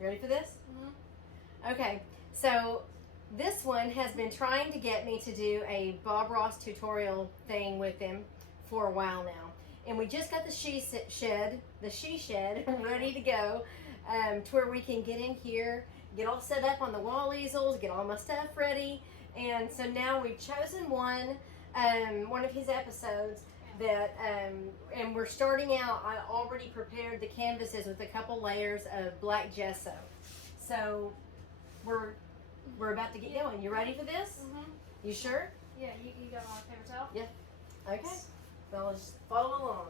You ready for this? Mm-hmm. Okay, so this one has been trying to get me to do a Bob Ross tutorial thing with him for a while now. And we just got the she shed ready to go to where we can get in here, get all set up on the wall easels, get all my stuff ready. And so now we've chosen one of his episodes that, and we're starting out. I already prepared the canvases with a couple layers of black gesso. So we're about to get going. You ready for this? Mm-hmm. You sure? Yeah, you got my paper towel? Yeah. Okay. So let's follow along.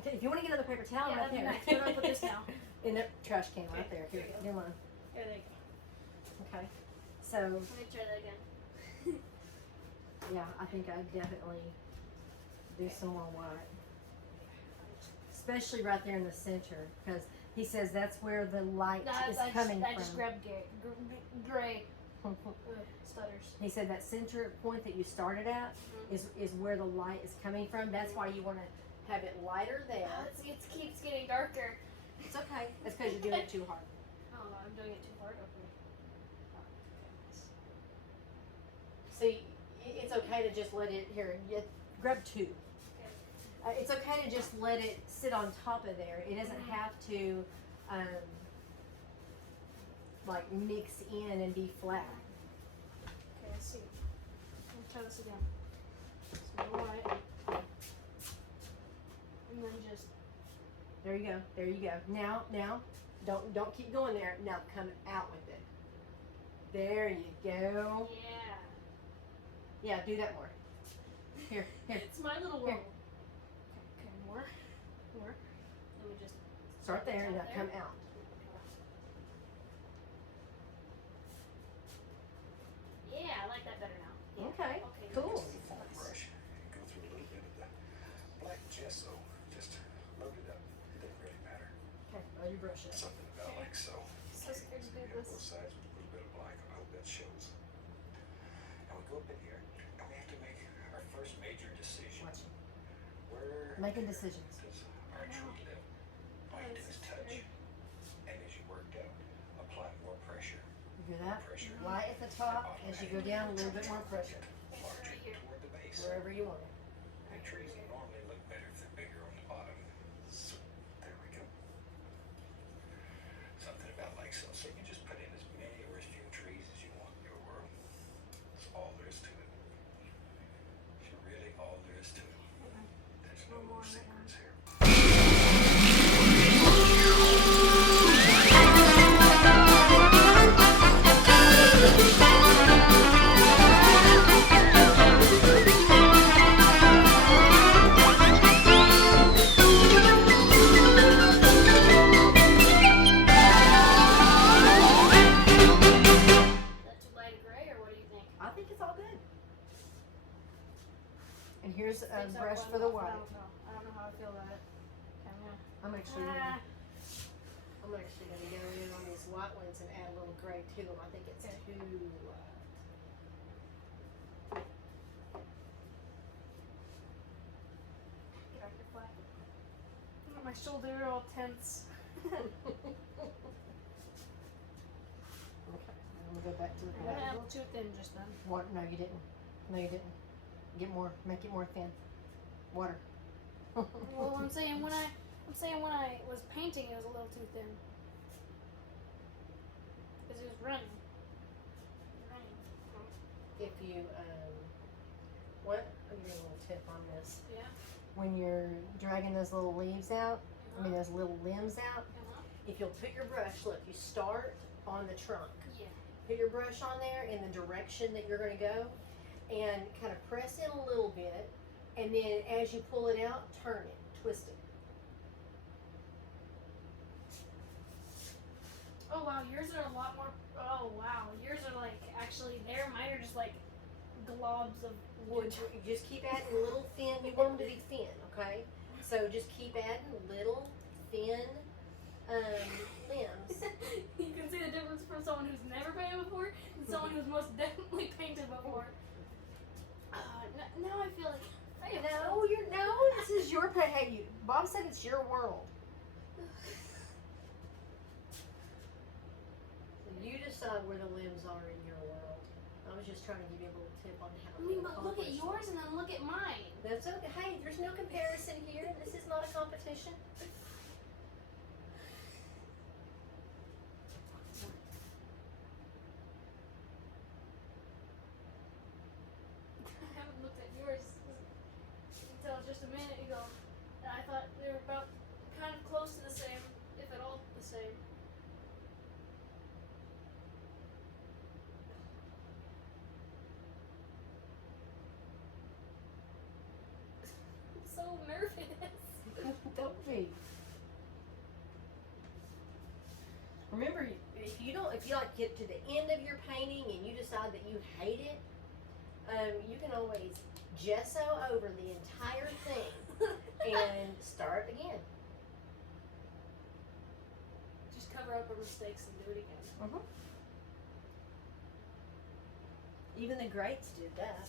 Okay, if you want to get another paper towel, Yeah, right there. nice. Where do I put this now? In the trash can right there. Here, There you go. near mine. Here, there you go. Okay. So, Let me try that again. yeah, I think I definitely do some more white. Especially right there in the center, because he says that's where the light is coming from. I just grabbed gray. Stutters. He said that center point that you started at is where the light is coming from. That's why you want to have it lighter there. It keeps getting darker. It's okay. That's because you're doing it too hard. Oh, I'm doing it too hard. Okay. See, it's okay to just let it, here, grab two. It's okay to just let it sit on top of there. It doesn't have to, like, mix in and be flat. Okay, let's see. Let me try this again. Some more white. And then just. There you go. There you go. Now, don't keep going there. Now come out with it. There you go. Yeah. Yeah, do that more. Here. It's my little world. Okay, more. Let me just Start there and now come out. Yeah, I like that better now. Yeah. Okay, cool. Brush and go through a little bit of the black gesso. Just load it up. It doesn't really matter. Okay, roll your brush up. Something about like so. So scared to do Yeah, this. both sides with a little bit of black. I hope that shows. And we go up in here and we have to make our first major decision. Watch it. Where Making decisions. does our tree live? All you do is touch. And as you work down, apply more pressure. You do that. Pressure. Light at the top. As you go down, a little bit more pressure. Larger toward the base. Wherever you want it. And trees normally look better if they're bigger on the bottom. So, there we go. Something about like so. So you just put in as many or as few trees as you want in your world. That's all there is to it. It's really all there is to it. There's no more secrets here. I think it's all good. And here's a brush for the white. I don't know how I feel about it. I'm actually gonna go in on these white ones and add a little gray to them. I think it's too My shoulder all tense. Okay, I'm gonna go back to the I got a little too thin just then. water. No, you didn't. No, you didn't. Get more. Make it more thin. Water. Well, I'm saying when I was painting, it was a little too thin. Because it was running. If you what? I'll give you a little tip on this. Yeah. When you're dragging those little leaves out, I mean those little limbs out. If you'll put your brush, look, you start on the trunk. Yeah. Put your brush on there in the direction that you're going to go, and kind of press in a little bit, and then as you pull it out, turn it, twist it. Oh wow, yours are a lot more. Oh wow, actually there. Mine are just like globs of wood. You just keep adding little thin. You want them to be thin, okay? So just keep adding little thin limbs. You can see the difference from someone who's never painted before and someone who's most definitely painted before. Now I feel like This is your paint. Hey, Bob said it's your world. So you decide where the limbs are in your world. I was just trying to give you a little tip on how. but look at yours and then look at mine. That's okay. Hey, there's no comparison here. This is not a competition. I haven't looked at yours until just a minute ago. And I thought they were about kind of close to the same, if at all the same. I'm so nervous. Don't be. Remember, if you like get to the end of your painting and you decide that you hate it, you can always gesso over the entire thing and start again. Just cover up our mistakes and do it again. Even the greats did that.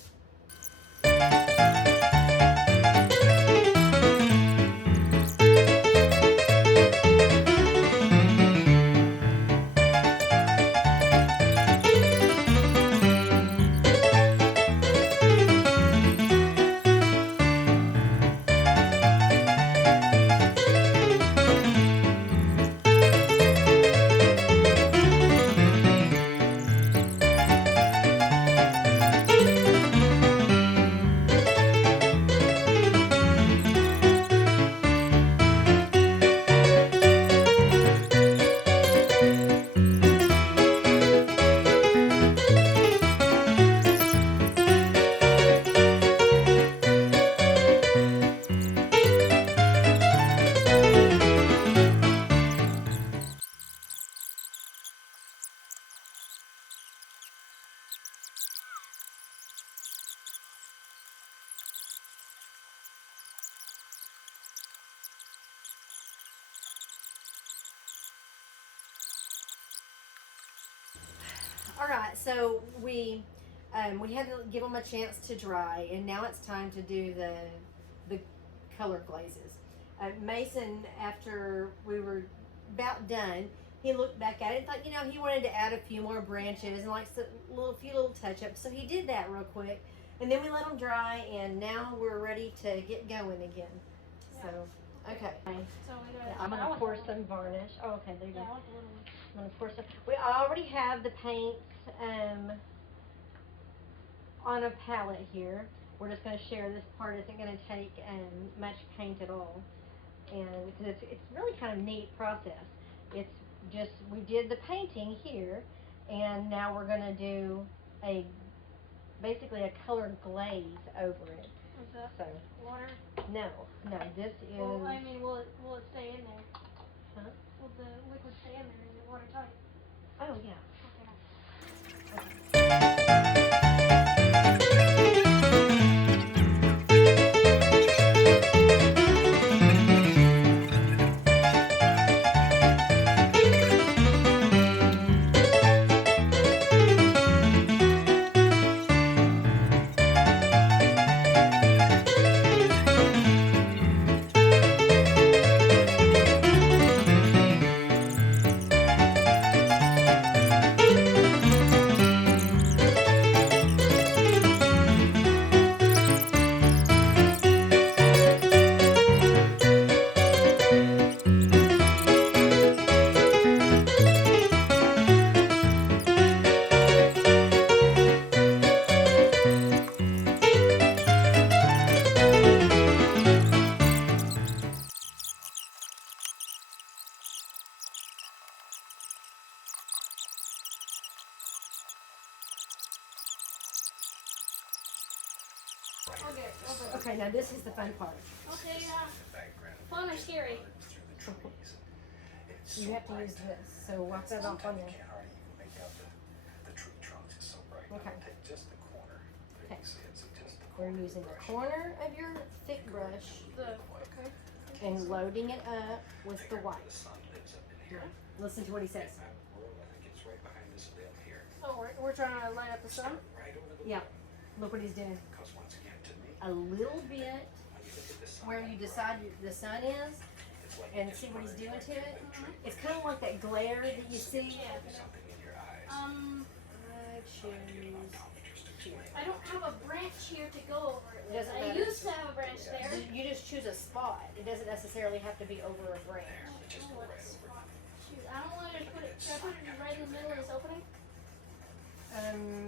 All right, so we had to give them a chance to dry, and now it's time to do the color glazes. Mason, after we were about done, he looked back at it and thought, he wanted to add a few more branches and like a few little touch-ups. So he did that real quick, and then we let them dry, and now we're ready to get going again. Yeah. So, okay. So we gotta, I'm gonna pour some varnish. Oh, okay, there you go. I want the little one. I'm gonna pour some. We already have the paints on a palette here. We're just gonna share this part. Isn't gonna take much paint at all, and because it's really kind of neat process. It's just we did the painting here, and now we're gonna do basically a colored glaze over it. Is that So water? no, this is. Well, I mean, will it stay in there? Huh? Will the liquid stay in there? Is it watertight? Oh yeah. Okay, now this is the fun part. Okay, fun or scary? You have to use this, so wipe that off on there. Can't hardly even make out the tree trunks. It's so bright. We're using the corner of your thick brush Okay. and loading it up with the white. The sun lives up in here. Listen to what he says. In my world, I think it's right behind this limb here. Oh, we're trying to light up the sun. Right over the Yeah. limb. Look what he's doing. Because once again, to me, A little bit when you look at the sun, where you decide the sun is, it's like and you see just what he's burned doing right to through it. that tree. It's kind of like that glare that you see. Yeah. Something in your eyes. I choose. Just to explain. I don't have a branch here to go over it. Doesn't I matter. used to have a branch there. You just choose a spot. It doesn't necessarily have to be over a branch. Just Oh, go what a right over. spot. Shoot, I don't want to put it. Should I put it right in the middle of this opening?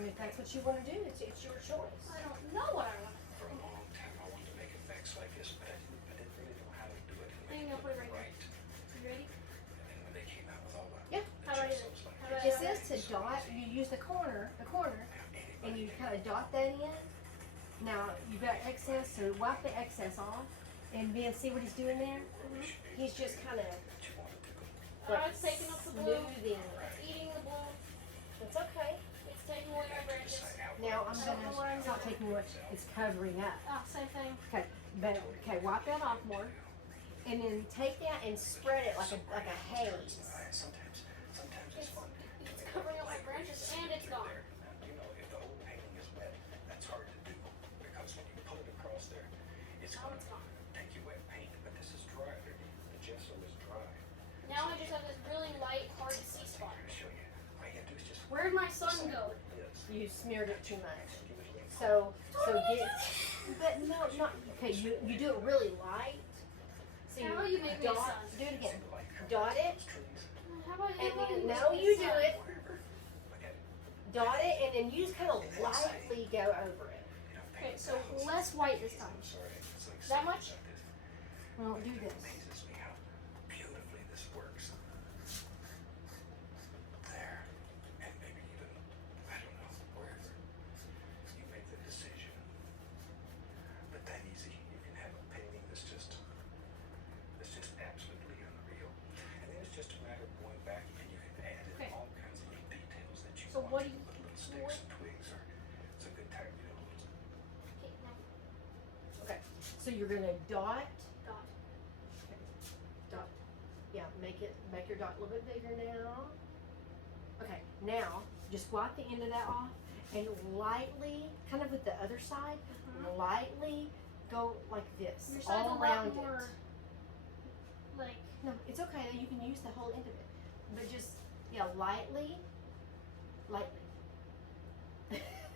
If that's what you want to do, it's your choice. I don't know what I want. For a long time, I wanted to make effects like this, but I didn't really know how to do it. I think I'll put it right right. You ready? And then when they came out with all the, Yeah. the How do I do chips, I it? was like, How do I It do says to dot. You use the corner, and you kind of dot that in. Now you've got excess, so wipe the excess off, and then see what he's doing there. He's just kind of what you want to do. Oh, it's taking up the blue. smoothing. It's eating the blue. It's okay. It's taking away my branches. Now I'm gonna. It's not taking much. It's covering up. Oh, same thing. Okay, but okay, wipe that off more, and then take that and spread it like a haze. Sometimes it's It's, fun. it's covering up my branches and it's gone. Now, do you know if the whole painting is wet, that's hard to do because when you pull it across there, it's Now going it's to gone. take you wet paint. But this is dry. The gesso is dry. Now I just have this really light, hard to see spot. I'm going to show you. All you have to do is just Where'd my sun go? You smeared it too much. So get. But no, not okay. You do it really light. So How about you make me a dot. sun? Do it again. Dot it, How about and how about then you no, make me you a do sun? it. Dot it, and then you just kind of lightly go over it. Okay, so less white this time. That much? Well, do It this. amazes me how beautifully this works. There. And maybe even, I don't know, wherever you make the decision. But that easy. You can have a painting that's just absolutely unreal. And then it's just a matter of going back and you can add in Okay. all kinds of neat details that you So want. what do you- Little sticks and twigs or it's a good time, you know. Okay, now Okay. So you're gonna dot. dot. Dot. Yeah, make your dot a little bit bigger now. Okay, now just wipe the end of that off and lightly, kind of with the other side, lightly go like this Your side's a all lot around more it. like No, it's okay. You can use the whole end of it, but just lightly.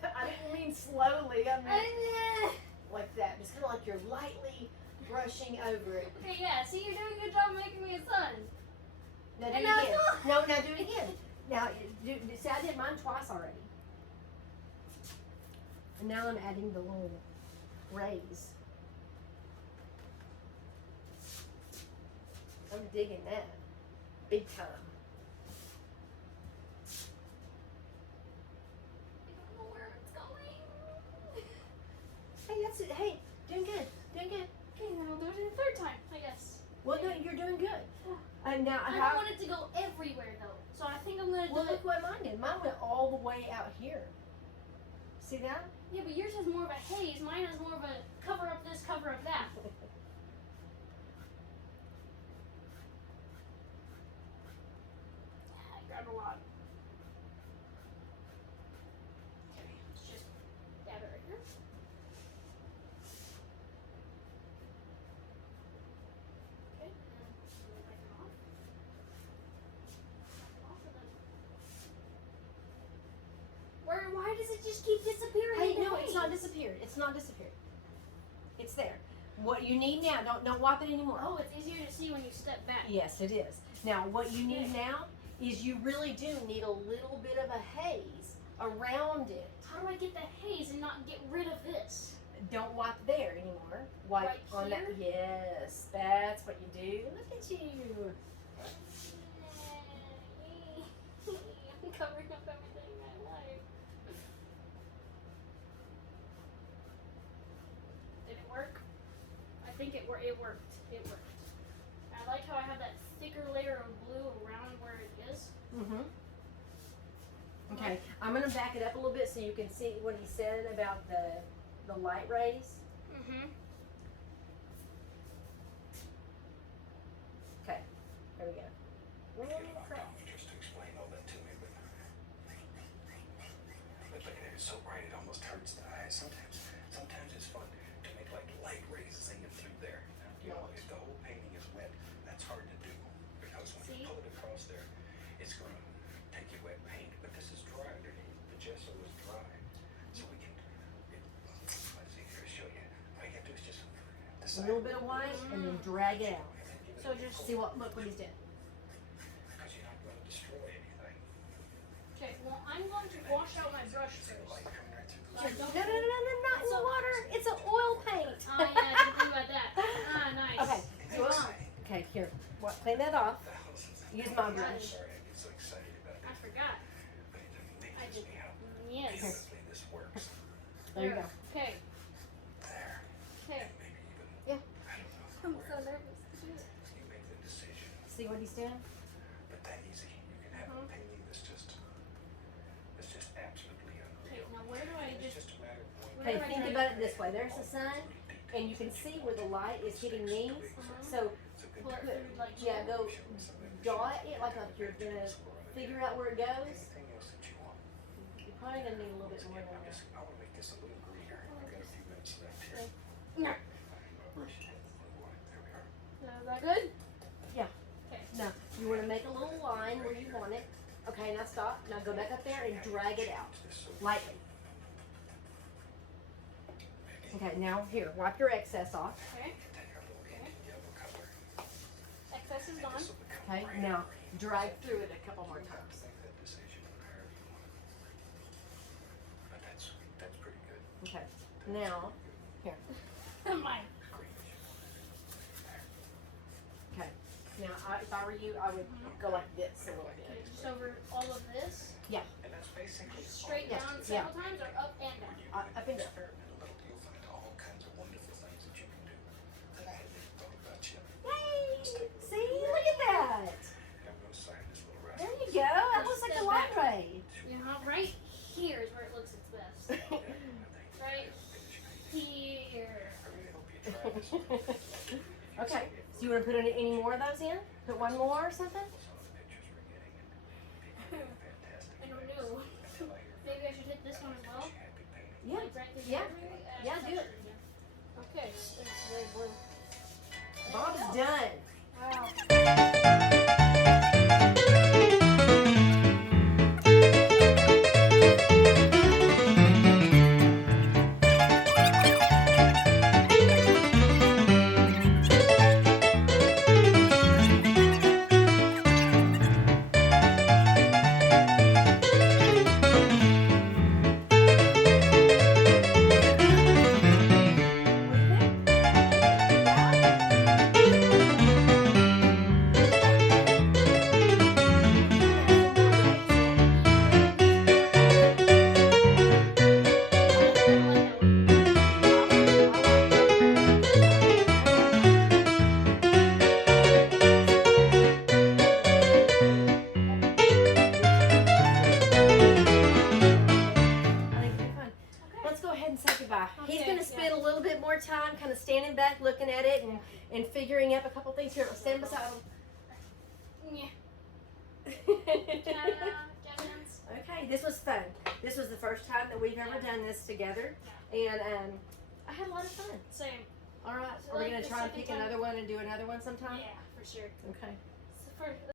I didn't mean slowly. I meant like that. Just kind of like you're lightly brushing over it. okay, yeah. See, you're doing a good job making me a sun. Now do And it now again. it's No, now do it again. Now, see, I did mine twice already. And now I'm adding the little rays. I'm digging that. Big time. I don't know where it's going. Hey, that's it. Hey, doing good. Doing good. Okay, then I'll do it a third time, I guess. Well, no, you're doing good. Now, I don't want it to go everywhere though, so I think I'm gonna do well, it. look what mine did. Mine went all the way out here. See that? Yeah, but yours has more of a haze. Mine has more of a cover up this, cover up that. I grabbed a lot. Okay, let's just dab it right here. Okay, and then wipe it off. Wipe it off and then. Why does it just keep disappearing? Hey, in the no, it's not haze? disappeared. It's not disappeared. It's there. What you need now, don't wipe it anymore. Oh, it's easier to see when you step back. Yes, it is. Now, what you need now is you really do need a little bit of a haze around it. How do I get the haze and not get rid of this? Don't wipe there anymore. Wipe Right on that. Yes, that's what you do. Look at you. I'm covering up everything in my life. Did it work? I think it worked. It worked. I like how I have that thicker layer of blue around where it is. Mm-hmm. Okay, I'm gonna back it up a little bit so you can see what he said about the the light rays. Mm-hmm. Okay, there we go. Get an optometrist to explain all that to me, but look at it, it's so bright it almost hurts the eyes. Sometimes it's fun to make like light rays singing through there. You know, if the whole painting is wet, that's hard to do because when you pull it across there, it's going to take your wet paint. But this is dry underneath. The gesso is dry, so we can. Let's see here, show you. All you have to do is just A little bit of white and then drag it out. So just See what? Look what he's doing. because you're not going to destroy anything. okay. Well, I'm going to wash out my brush See the first. light coming right through So I those. don't. No, not in the water. It's an oil paint. Oh yeah, I didn't think about that. Ah, nice. Okay. You want? Okay, here. What? Clean that off. Use my brush. Sorry, I get so excited about I it. forgot. But it I amazes did. me how Yes. beautifully this works. There you go. Okay. There. Okay. And maybe even, Yeah. I don't know. I'm where so nervous. you make the decision. See what he's doing? But that easy. You can have a painting that's just absolutely Okay. unreal. Now where do I It's just? just a matter of one. Okay, think about it this way. There's the sun, and you can see where the light is hitting these. So, It's a good Pull it time. through like yeah, go Show me some of the dot it like you're gonna figure out where it goes. anything else that you want. You're probably gonna need a little bit more than I that. want to make this a little greener. I've got a few minutes left here. No. There we are. Is that good? Now, you want to make a little line where you want it. Okay, now stop. Now go back up there and drag it out lightly. Okay, now here, wipe your excess off. Okay. Take our little Indian yellow color. Excess is gone. This will become Okay, brighter now green. drag through it a couple more times. Make that decision however you want. But that's pretty good. Okay, now, here. I'm like, Green as you want it. Okay, now if I were you, I would go like this a little okay, bit. just over all of this, And that's basically straight Yes, down yeah. several times, or up and down. Up and down. Experiment a little, you'll find all kinds of wonderful things that you can do that I hadn't even thought about yet. Yay! See, look at that. I'm going to sign this little There rascal. you go. That looks like a light ray. You know, right here is where it looks its best. Right here. I really hope you try this one. Okay, so you want to put any more of those in? Put one more or something? Some of the pictures we're getting, and people are fantastic. I don't know. Until I hear Maybe I should hit this one as well. she had big painting. Yeah. Like right through Yeah. here, maybe? Yeah, do it. Okay. It's very blue. Bob's done. Wow. He's Okay, going to spend a little bit more time kind of standing back, looking at it, and figuring up a couple things here. Stand beside him. Yeah. Okay, this was fun. This was the first time that we've ever done this together, and I had a lot of fun. Same. All right, So are we like going the to try and second pick time- another one and do another one sometime? Yeah, for sure. Okay. So for